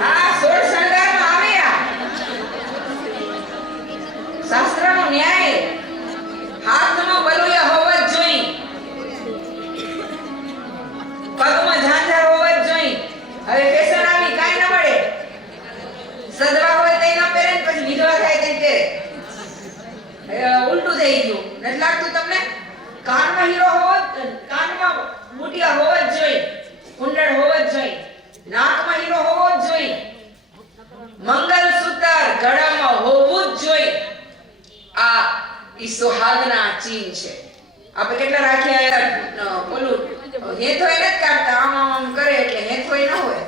આ 16 શણગારમાં આવ્યા. શાસ્ત્રનો ન્યાય. હાથમાં બલુ થઈ ગયું નથી લાગતું તમને? કાનમાં હીરો હોવો જ, કાનમાં બુટિયા હોવો જ જોઈએ, કુંડળ હોવો જ જોઈએ, નાકમાં હીરો હોવો જ જોઈએ, મંગલસૂત્ર ગળામાં હોવું જ જોઈએ. આ ઈ સુહાગના ચીન છે. આપણે કેટલા રાખ્યા ઓલું હેથો એને જ કાઢતા આમ આમ આમ કરે એટલે હેથો ન હોય.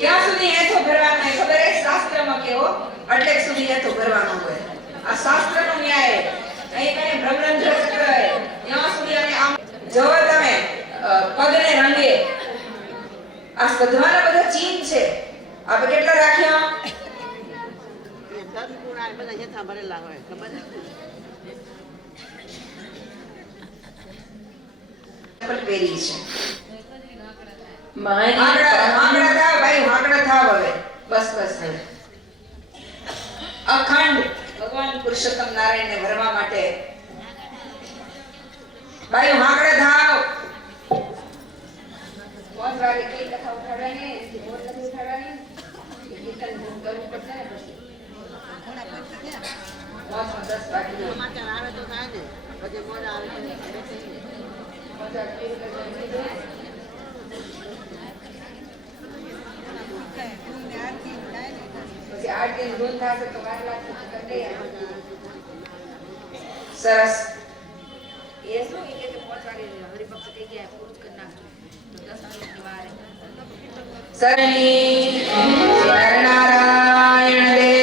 ક્યાં સુધી હેથો ભરવાનો હોય ખબર હે? શાસ્ત્રમાં કેવો એટલે સુધી હેથો ભરવાનો હોય. આ શાસ્ત્રનો ન્યાય. અહીં કને બ્રહ્મરંધ્ર ચક્ર હે ત્યાં સુધી અને આમ જો તમે પગને રંગે આ સધવાના બધા ચીન છે. આપણે કેટલા રાખ્યા? બધા હેઠા ભરેલા હોય ખબર પણ પહેરી છે. મારી હાંકડા થાવ ભાઈ, હાંકડા થાવ હવે. બસ બસ હવે. અખંડ ભગવાન પુરુષોત્તમ નારાયણને ભરવા માટે ભાઈ હાંકડા થાવ. 5 વાગે કઈ કથા ઉઠાડવાની, બોલ નથી ઉઠાડવાની, કીર્તન કરવું પડશે ને પછી. 10 વાગે સમાચાર આવે તો થાય ને પછી મોડા આવે પછી આરતી ધૂન થશે તો વાર લાગશે તો કરી દઈએ. સરસ. એ શું કે 5 વાગે હરિભક્ત કહી ગયા પૂરું કરી નાખજો તો 10 વાગે વારે. શરણી નારાયણ દેવ